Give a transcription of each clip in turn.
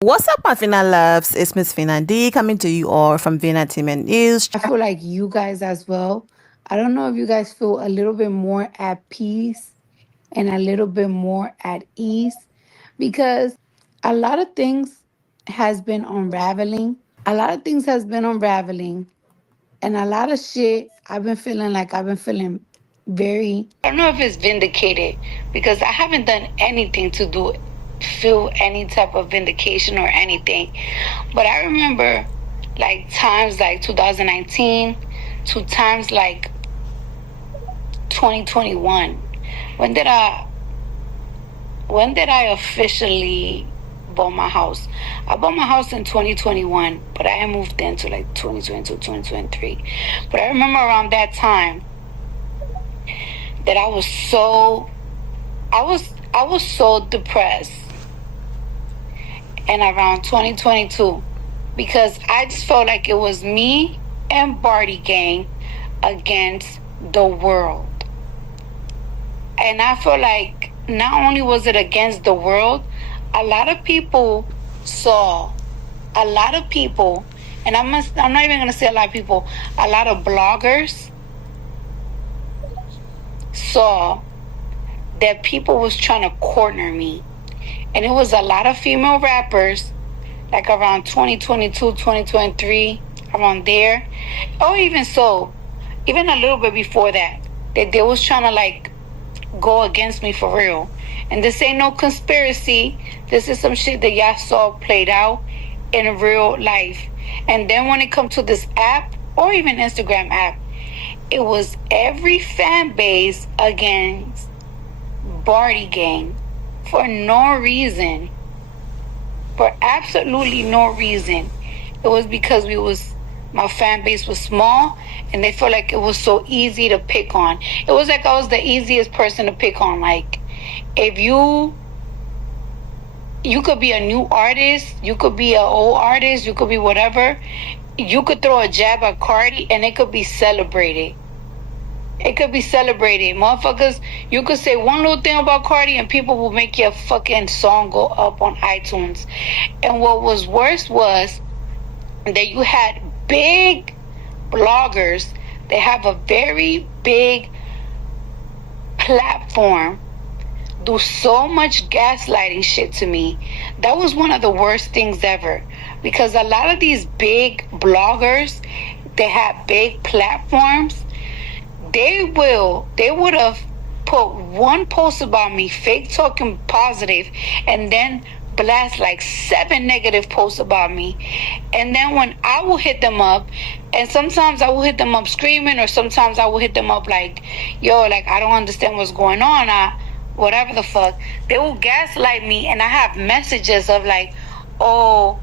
What's up, my Fina loves? It's Miss Fina D coming to you all from Vina Team and News. I feel like you guys as well. I don't know if you guys feel a little bit more at peace and a little bit more at ease because a lot of things has been unraveling. A lot of things has been unraveling and a lot of shit I've been feeling very I don't know if it's vindicated because I haven't done anything to do feel any type of vindication or anything. But I remember like times like 2019 to times like 2021. When did I when did I officially bought my house? I bought my house in 2021, but I had moved into like 2022, 2023. But I remember around that time that I was so depressed and around 2022 because I just felt like it was me and Barty gang against the world. And I feel like not only was it against the world, a lot of people saw, a lot of people, and I'm not even going to say a lot of people, a lot of bloggers saw that people was trying to corner me. And it was a lot of female rappers, like around 2022, 2023, around there. Or even so, even a little bit before that, that they was trying to like go against me for real. And this ain't no conspiracy. This is some shit that y'all saw played out in real life. And then when it comes to this app, or even Instagram app, it was every fan base against Barty Gang for no reason. For absolutely no reason. It was because my fan base was small and they felt like it was so easy to pick on. It was like I was the easiest person to pick on. Like, if you could be a new artist, you could be an old artist, you could be whatever, you could throw a jab at Cardi and it could be celebrated. It could be celebrated. Motherfuckers, you could say one little thing about Cardi and people will make your fucking song go up on iTunes. And what was worse was that you had big bloggers that have a very big platform do so much gaslighting shit to me. That was one of the worst things ever. Because a lot of these big bloggers that have big platforms, they would have put one post about me, fake talking positive, and then blast like 7 negative posts about me. And then when I will hit them up, and sometimes I will hit them up screaming, or sometimes I will hit them up like, yo, like, I don't understand what's going on, whatever the fuck, they will gaslight me. And I have messages of like, oh,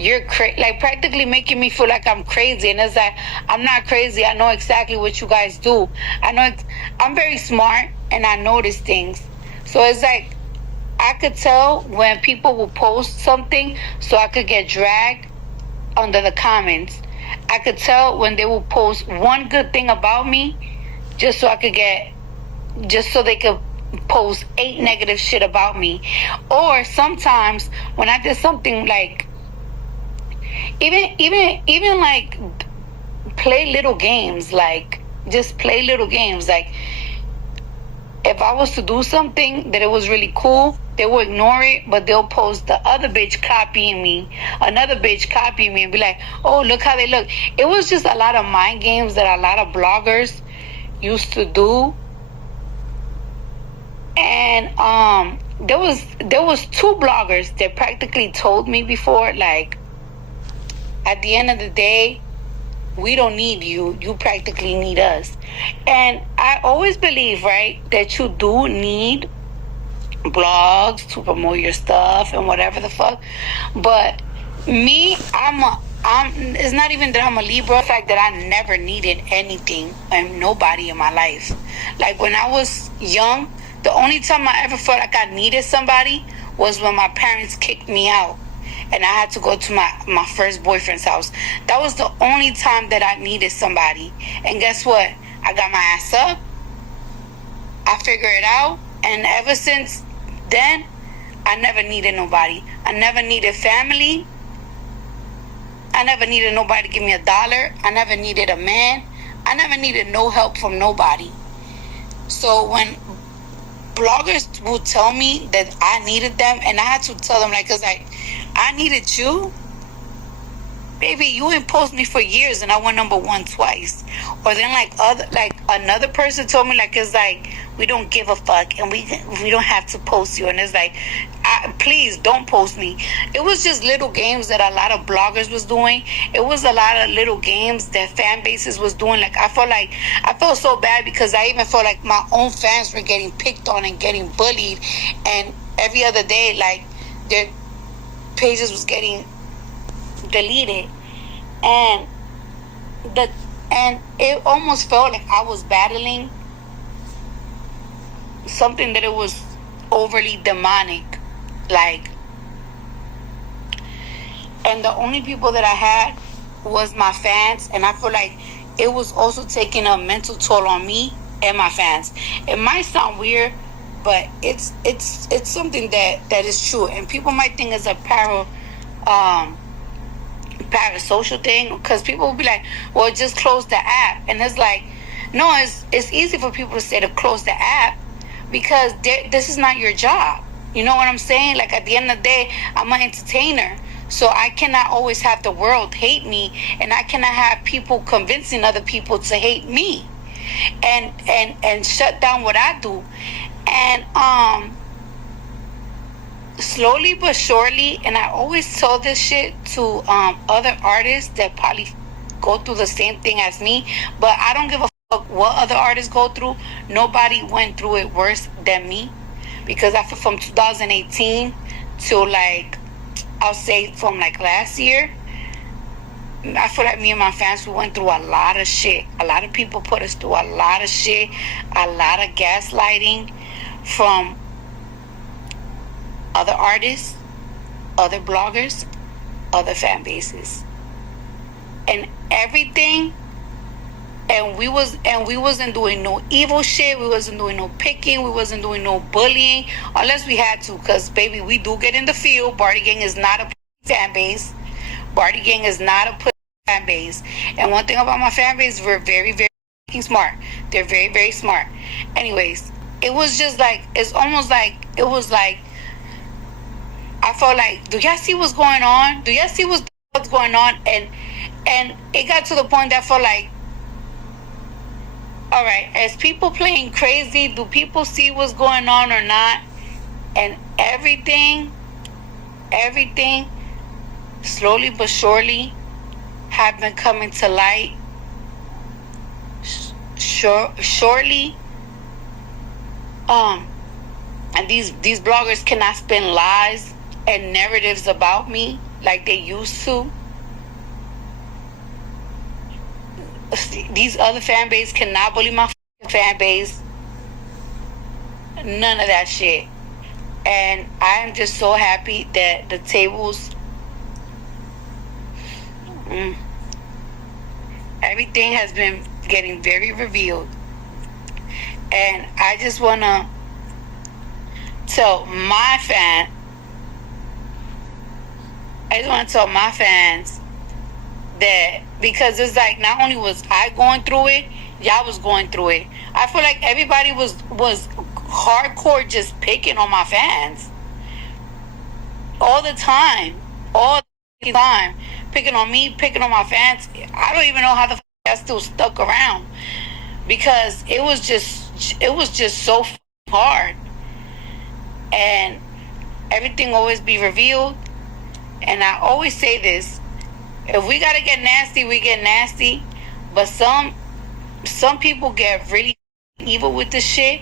you're crazy, like practically making me feel like I'm crazy. And it's like, I'm not crazy. I know exactly what you guys do. I'm very smart and I notice things. So it's like, I could tell when people will post something so I could get dragged under the comments. I could tell when they will post one good thing about me just so they could post 8 negative shit about me. Or sometimes when I did something like, even like play little games, like just play little games. Like if I was to do something that it was really cool, they will ignore it, but they'll post the other bitch copying me, another bitch copying me, and be like, oh, look how they look. It was just a lot of mind games that a lot of bloggers used to do. And there was 2 bloggers that practically told me before, like, at the end of the day, we don't need you. You practically need us. And I always believe, right, that you do need blogs to promote your stuff and whatever the fuck. But me, it's not even that I'm a Libra. The fact that I never needed anything and nobody in my life. Like when I was young, the only time I ever felt like I needed somebody was when my parents kicked me out and I had to go to my first boyfriend's house. That was the only time that I needed somebody. And guess what? I got my ass up, I figured it out, And ever since then, I never needed nobody. I never needed family. I never needed nobody to give me $1. I never needed a man. I never needed no help from nobody. So when bloggers would tell me that I needed them, and I had to tell them, like, cause I needed you. Baby, you imposed me for years, and I went #1 twice. Or then, like another person told me, like, it's like, we don't give a fuck, and we don't have to post you. And it's like, please don't post me. It was just little games that a lot of bloggers was doing. It was a lot of little games that fan bases was doing. Like, I felt so bad because I even felt like my own fans were getting picked on and getting bullied, and every other day, like, their pages was getting deleted, and it almost felt like I was battling something that it was overly demonic, like, and the only people that I had was my fans, and I feel like it was also taking a mental toll on me and my fans. It might sound weird, but it's something that is true, and people might think it's a parasocial thing, because people will be like, well, just close the app. And it's like, no, it's easy for people to say to close the app because this is not your job. You know what I'm saying? Like, at the end of the day, I'm an entertainer, so I cannot always have the world hate me, and I cannot have people convincing other people to hate me and shut down what I do. And slowly but surely, and I always tell this shit to other artists that probably go through the same thing as me, but I don't give a fuck what other artists go through. Nobody went through it worse than me, because I feel from 2018 to, like, I'll say from, like, last year, I feel like me and my fans, we went through a lot of shit. A lot of people put us through a lot of shit, a lot of gaslighting from other artists, other bloggers, other fan bases, and everything. And we wasn't doing no evil shit. We wasn't doing no picking. We wasn't doing no bullying, unless we had to. Cause baby, we do get in the field. Bardi Gang is not a fan base. Bardi Gang is not a fan base. And one thing about my fan base, we're very, very smart. They're very, very smart. Anyways, it was just like, it's almost like, it was like, I felt like, do y'all see what's going on? Do y'all see what's going on? And it got to the point that I felt like, all right, is people playing crazy? Do people see what's going on or not? And everything, slowly but surely, have been coming to light. Surely, and these bloggers cannot spin lies and narratives about me like they used to. These other fan base cannot bully my fan base. None of that shit. And I am just so happy that the tables, everything has been getting very revealed. And I just want to tell my fans that, because it's like, not only was I going through it, y'all was going through it. I feel like everybody was hardcore just picking on my fans all the time, picking on me, picking on my fans. I don't even know how the fuck I still stuck around, because it was just so hard. And everything always be revealed. And I always say this: if we gotta get nasty, we get nasty. But some people get really evil with this shit.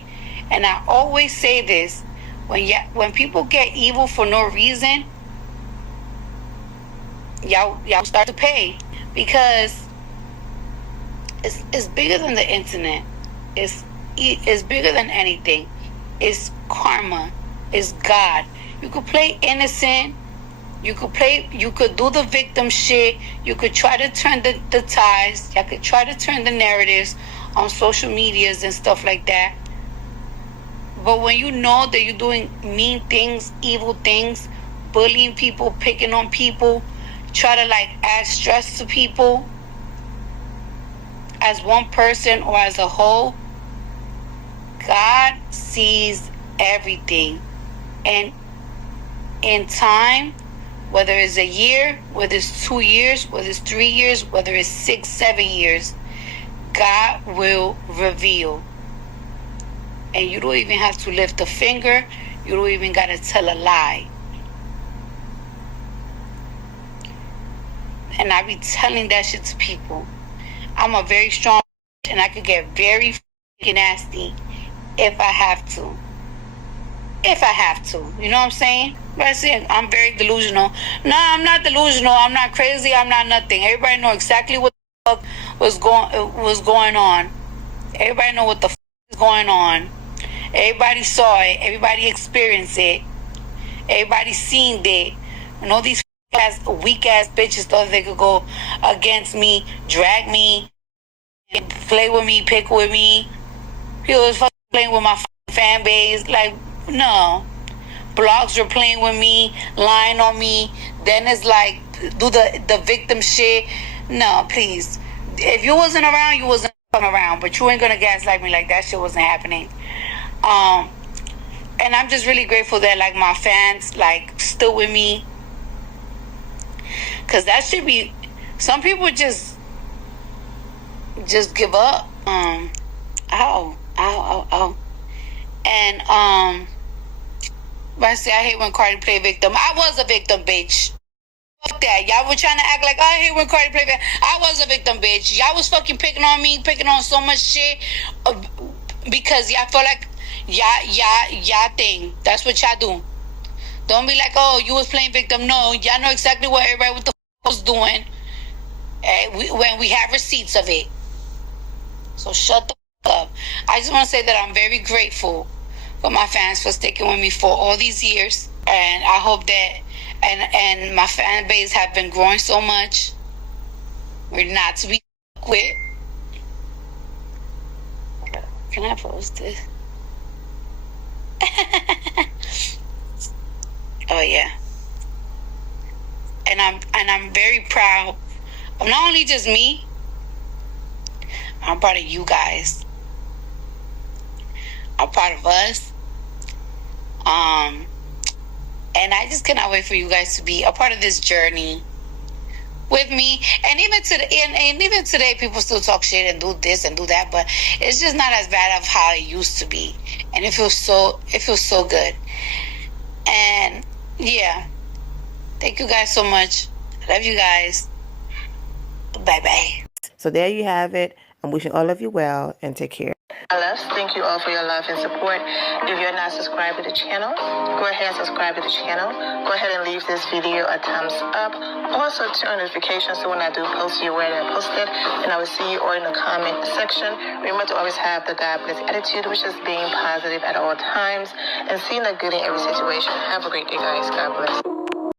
And I always say this: when people get evil for no reason, y'all start to pay, because it's bigger than the internet. It's bigger than anything. It's karma. It's God. You could play innocent. You could do the victim shit. You could try to turn the ties. You could try to turn the narratives on social medias and stuff like that. But when you know that you're doing mean things, evil things, bullying people, picking on people, try to like add stress to people as one person or as a whole, God sees everything. And in time, whether it's a year, whether it's 2 years, whether it's 3 years, whether it's 6, 7 years, God will reveal. And you don't even have to lift a finger. You don't even got to tell a lie. And I be telling that shit to people. I'm a very strong and I could get very nasty if I have to. If I have to. You know what I'm saying? But I say I'm very delusional. No, I'm not delusional. I'm not crazy. I'm not nothing. Everybody know exactly what the fuck was going on. Everybody know what the fuck is going on. Everybody saw it. Everybody experienced it. Everybody seen it. And all these weak ass bitches thought they could go against me, drag me, play with me, pick with me. People was fucking playing with my fan base. Like, no. Blogs were playing with me, lying on me. Then it's like, do the victim shit. No, please. If you wasn't around, you wasn't around. But you ain't gonna gaslight me like that shit wasn't happening. And I'm just really grateful that like my fans like stood with me. Cause that should be, some people just give up. Ow. And but I say I hate when Cardi play victim. I was a victim, bitch. Fuck that. Y'all were trying to act like I hate when Cardi play victim. I was a victim, bitch. Y'all was fucking picking on me, picking on so much shit because y'all feel like y'all thing. That's what y'all do. Don't be like, oh, you was playing victim. No, y'all know exactly what everybody what the was doing. When we have receipts of it. So shut the up. I just want to say that I'm very grateful for my fans for sticking with me for all these years. And I hope that and my fan base have been growing so much. We're not to be with. Can I post this? Oh yeah. And I'm very proud of not only just me, I'm proud of you guys. I'm proud of us. And I just cannot wait for you guys to be a part of this journey with me. And even today, people still talk shit and do this and do that, but it's just not as bad of how it used to be. And it feels so good. And yeah, thank you guys so much. I love you guys. Bye. So there you have it. I'm wishing all of you well and take care. My loves, thank you all for your love and support. If you're not subscribed to the channel, go ahead and subscribe to the channel. Go ahead and leave this video a thumbs up. Also turn on notifications so when I do post, you're aware that I posted. And I will see you all in the comment section. Remember to always have the God bless attitude, which is being positive at all times and seeing the good in every situation. Have a great day, guys. God bless.